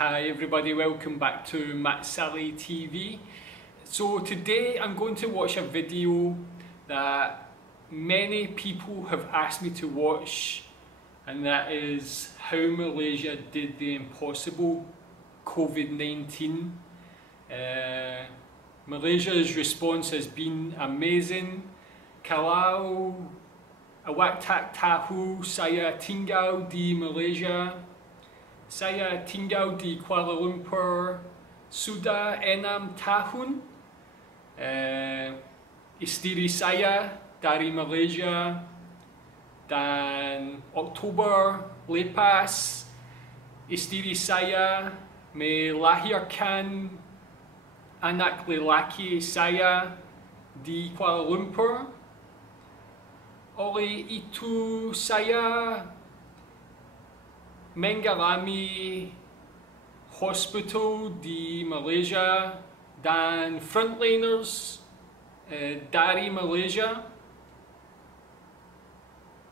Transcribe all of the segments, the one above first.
Hi everybody, welcome back to Salleh TV. So today I'm going to watch a video that many people have asked me to watch, and that is how Malaysia did the impossible, COVID-19. Malaysia's response has been amazing. Kalau awak tak tahu, saya tinggal di Malaysia. Saya tinggal di Kuala Lumpur sudah 6 tahun. Istri saya dari Malaysia, dan Oktober lepas istri saya melahirkan anak lelaki saya di Kuala Lumpur. Oleh itu saya mengalami hospital di Malaysia dan frontliners dari Malaysia,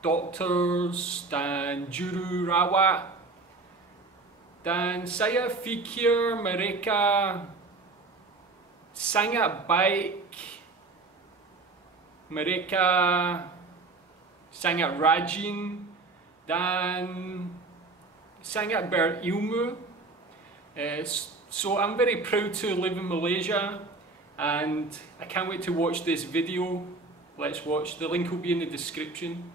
doctors dan jururawat, dan saya fikir mereka sangat baik, mereka sangat rajin dan sangat berilmu. So I'm very proud to live in Malaysia, and I can't wait to watch this video. Let's watch. The link will be in the description.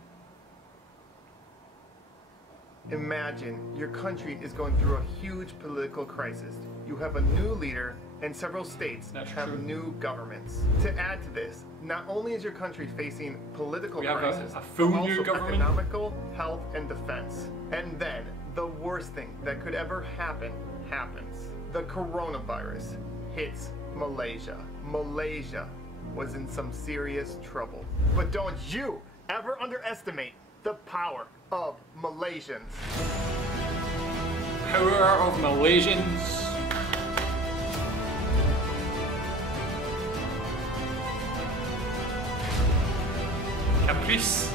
Imagine your country is going through a huge political crisis. You have a new leader, and several states have new governments. To add to this, not only is your country facing political crisis, a full but new also government, economical, health, and defense. And then the worst thing that could ever happen happens. The coronavirus hits Malaysia. Malaysia was in some serious trouble. But don't you ever underestimate the power of Malaysians. Power of Malaysians. Caprice.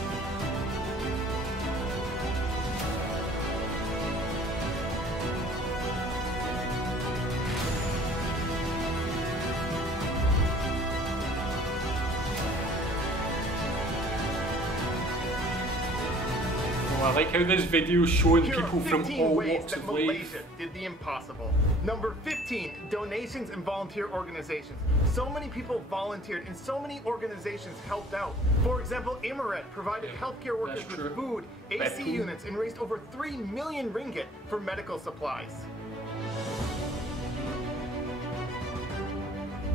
I like how this video is showing people from all walks of life. Malaysia did the impossible. Number 15, donations and volunteer organizations. So many people volunteered and so many organizations helped out. For example, Amaret provided healthcare workers with food, AC units, and raised over 3 million ringgit for medical supplies.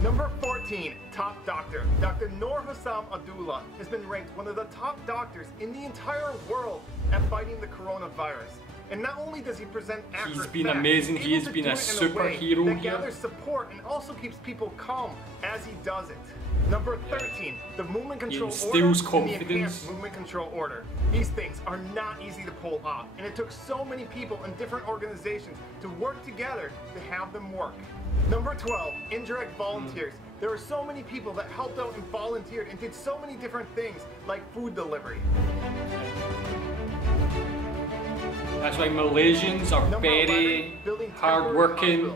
Number 14, top doctor. Dr. Noor Hussam Abdullah has been ranked one of the top doctors in the entire world at fighting the coronavirus. And not only does he present accurate facts, he's been amazing. He has been a superhero that gathers support and also keeps people calm as he does it. Number 13, the movement control order and the enhanced movement control order. These things are not easy to pull off, and it took so many people in different organizations to work together to have them work. Number 12, indirect volunteers. There are so many people that helped out and volunteered and did so many different things, like food delivery. That's why Malaysians are very hard-working,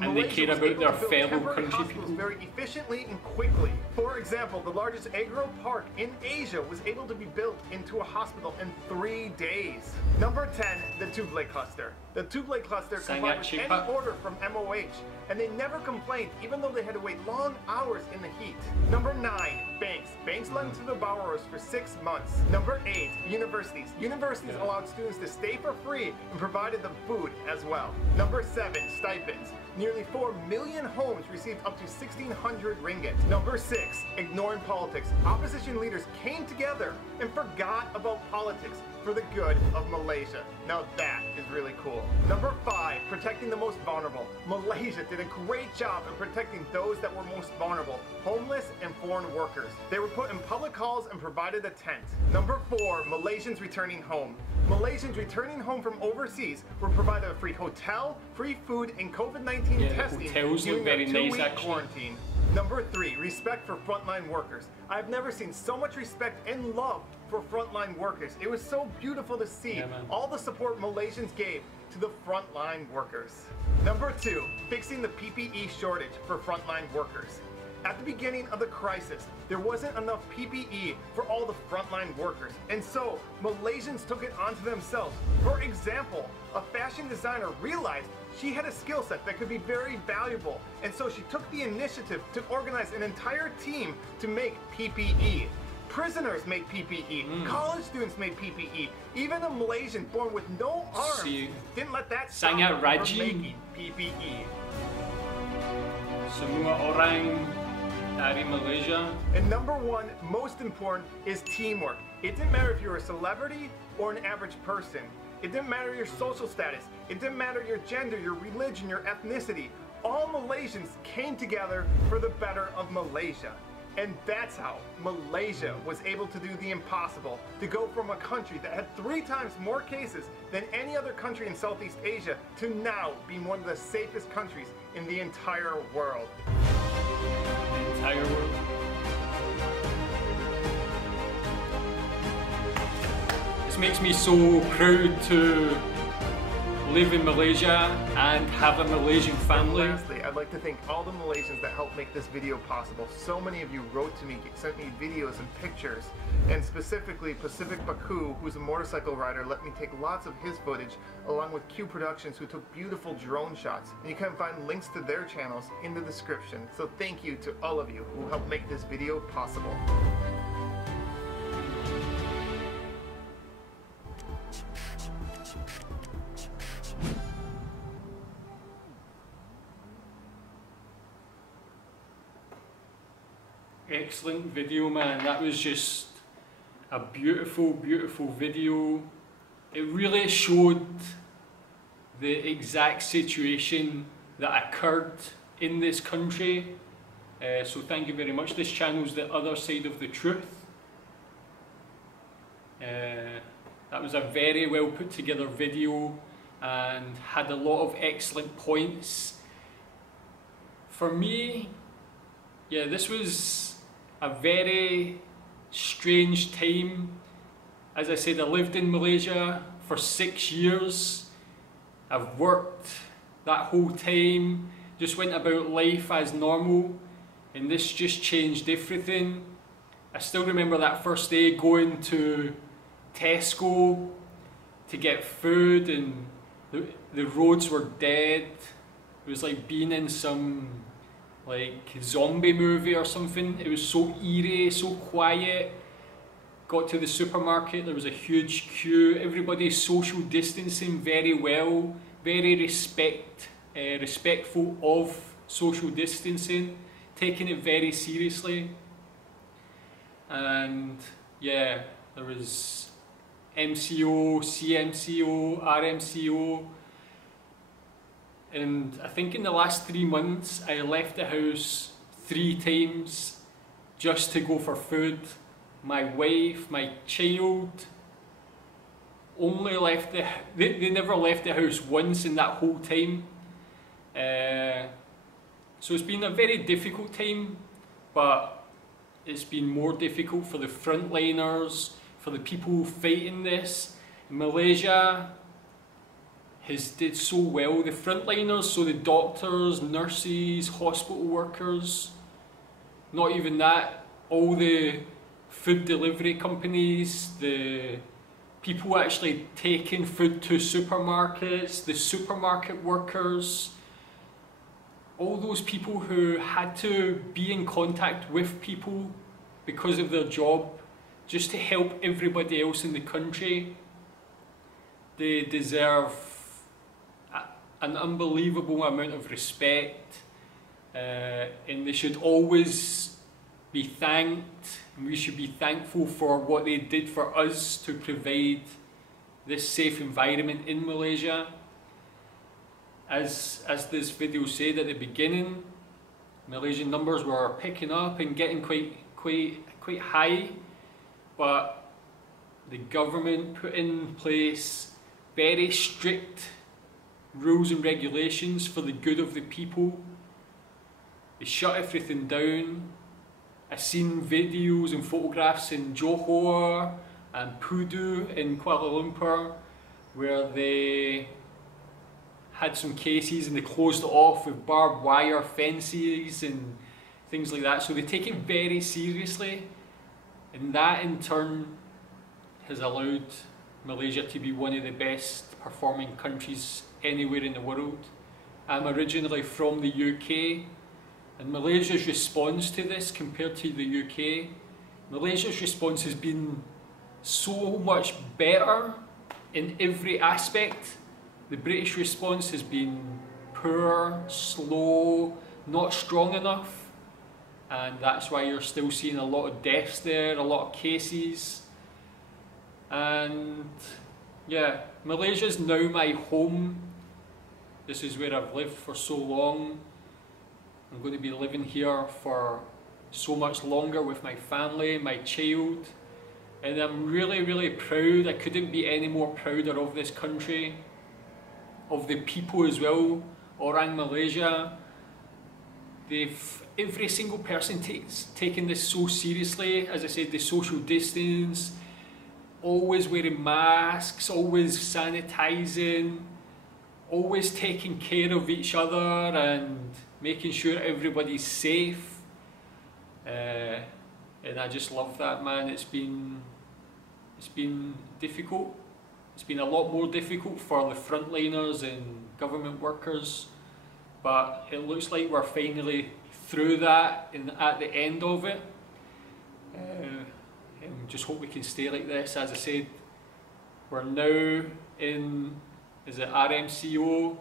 and they care about their fellow country people. Very efficiently and quickly. For example, the largest agro park in Asia was able to be built into a hospital in 3 days. Number 10, the Tublai cluster. The Tublai cluster complied with any order from MOH, and they never complained even though they had to wait long hours in the heat. Number 9, banks. Banks lent to the borrowers for 6 months. Number 8, universities. Universities allowed students to stay for free and provided them food as well. Number 7, stipends. Nearly 4 million homes received up to 1,600 ringgit. Number 6, ignoring politics. Opposition leaders came together and forgot about politics for the good of Malaysia. Now that is really cool. Number 5, protecting the most vulnerable. Malaysia did a great job in protecting those that were most vulnerable, homeless and foreign workers. They were put in public halls and provided a tent. Number 4, Malaysians returning home. Malaysians returning home from overseas were provided a free hotel, free food, and COVID-19 testing during a 2-week quarantine. Number 3, respect for frontline workers. I've never seen so much respect and love for frontline workers. It was so beautiful to see all the support Malaysians gave to the frontline workers. Number 2, fixing the PPE shortage for frontline workers. At the beginning of the crisis, there wasn't enough PPE for all the frontline workers, and so Malaysians took it onto themselves. For example, a fashion designer realized she had a skill set that could be very valuable, and so she took the initiative to organize an entire team to make PPE. Prisoners make PPE, college students make PPE, even a Malaysian born with no arms didn't let that stop her from making PPE. Semua orang dari Malaysia. And number 1, most important, is teamwork. It didn't matter if you were a celebrity or an average person. It didn't matter your social status. It didn't matter your gender, your religion, your ethnicity. All Malaysians came together for the better of Malaysia. And that's how Malaysia was able to do the impossible, to go from a country that had 3 times more cases than any other country in Southeast Asia to now being one of the safest countries in the entire world. The entire world. This makes me so proud to live in Malaysia and have a Malaysian family. And lastly, I'd like to thank all the Malaysians that helped make this video possible. So many of you wrote to me, sent me videos and pictures, and specifically Pacific Baku, who's a motorcycle rider, let me take lots of his footage, along with Q Productions, who took beautiful drone shots. And you can find links to their channels in the description. So thank you to all of you who helped make this video possible. Excellent video, man. That was just a beautiful, beautiful video. It really showed the exact situation that occurred in this country. So thank you very much. This channel's The Other Side of the Truth. That was a very well put together video and had a lot of excellent points. For me, yeah, this was a very strange time. As I said, I lived in Malaysia for 6 years. I've worked that whole time, just went about life as normal, and this just changed everything. I still remember that first day going to Tesco to get food, and the roads were dead. It was like being in some zombie movie or something. It was so eerie, so quiet. Got to the supermarket, there was a huge queue. Everybody's social distancing very well, very respectful of social distancing, taking it very seriously. And yeah, there was MCO, CMCO, RMCO. And I think in the last 3 months I left the house 3 times just to go for food. My wife, my child only left they never left the house once in that whole time. So it's been a very difficult time, but it's been more difficult for the frontliners, for the people fighting this. Malaysia has did so well. The frontliners, so the doctors, nurses, hospital workers, not even that, all the food delivery companies, the people actually taking food to supermarkets, the supermarket workers, all those people who had to be in contact with people because of their job, just to help everybody else in the country. They deserve an unbelievable amount of respect, and they should always be thanked, and we should be thankful for what they did for us to provide this safe environment in Malaysia. As this video said at the beginning, Malaysian numbers were picking up and getting quite high, but the government put in place very strict rules and regulations for the good of the people. They shut everything down. I've seen videos and photographs in Johor and Pudu in Kuala Lumpur where they had some cases and they closed it off with barbed wire fences and things like that. So they take it very seriously, and that in turn has allowed Malaysia to be one of the best performing countries anywhere in the world. I'm originally from the UK, and Malaysia's response to this compared to the UK, Malaysia's response has been so much better in every aspect. The British response has been poor, slow, not strong enough, and that's why you're still seeing a lot of deaths there, a lot of cases. And yeah, Malaysia's now my home. This is where I've lived for so long. I'm going to be living here for so much longer with my family, my child, and I'm really, really proud. I couldn't be any more prouder of this country, of the people as well. Orang Malaysia, every single person taken this so seriously. As I said, the social distance, always wearing masks, always sanitizing, always taking care of each other and making sure everybody's safe. And I just love that, man. It's been difficult. It's been a lot more difficult for the frontliners and government workers, but it looks like we're finally through that and at the end of it. And just hope we can stay like this. As I said, we're now in, is it RMCO?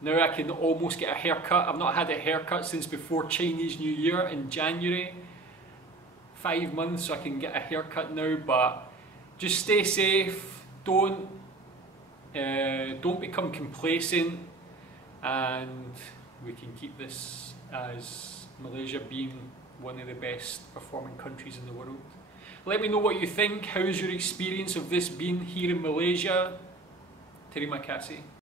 Now I can almost get a haircut. I've not had a haircut since before Chinese New Year in January. 5 months, so I can get a haircut now, but just stay safe. Don't become complacent, and we can keep this as Malaysia being one of the best performing countries in the world. Let me know what you think. How's your experience of this being here in Malaysia? Terima kasih.